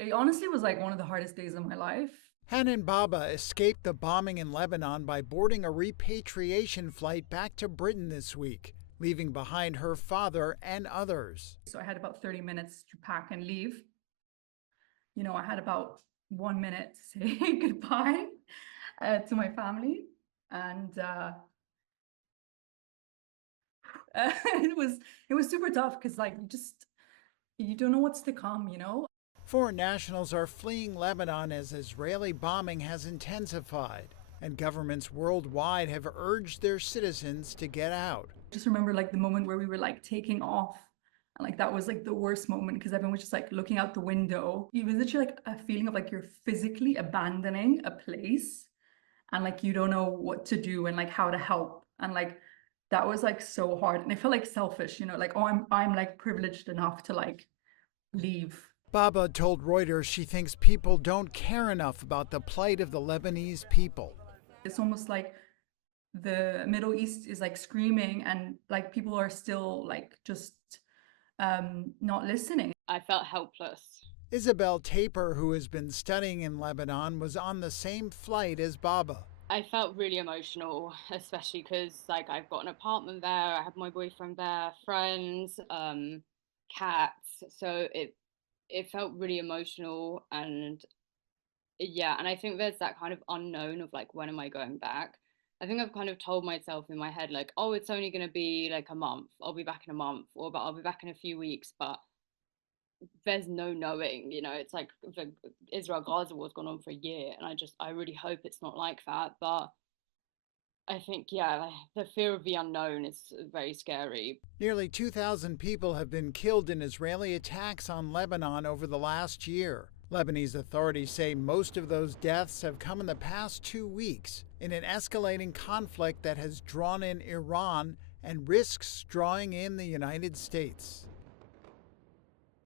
It honestly was like one of the hardest days of my life. Hanan Baba escaped the bombing in Lebanon by boarding a repatriation flight back to Britain this week, leaving behind her father and others. So I had about 30 minutes to pack and leave. I had about 1 minute to say goodbye to my family. And it was super tough because like you don't know what's to come. Foreign nationals are fleeing Lebanon as Israeli bombing has intensified, and governments worldwide have urged their citizens to get out. Just remember like the moment where we were like taking off. And like that was like the worst moment because everyone was just like looking out the window. It was literally like a feeling of like you're physically abandoning a place and like you don't know what to do and like how to help. And like that was like so hard. And I felt like selfish, like, oh, I'm like privileged enough to like leave. Baba told Reuters she thinks people don't care enough about the plight of the Lebanese people. It's almost like the Middle East is like screaming and like people are still like just not listening. I felt helpless. Isabel Taper, who has been studying in Lebanon, was on the same flight as Baba. I felt really emotional, especially because like I've got an apartment there, I have my boyfriend there, friends, cats. So it felt really emotional, and yeah, and I think there's that kind of unknown of like, when am I going back? I think I've kind of told myself in my head like, oh, it's only going to be like a month, I'll be back in a month, or but I'll be back in a few weeks. But there's no knowing, it's like the Israel Gaza war's gone on for a year, and I really hope it's not like that. But I think, yeah, the fear of the unknown is very scary. Nearly 2,000 people have been killed in Israeli attacks on Lebanon over the last year. Lebanese authorities say most of those deaths have come in the past 2 weeks in an escalating conflict that has drawn in Iran and risks drawing in the United States.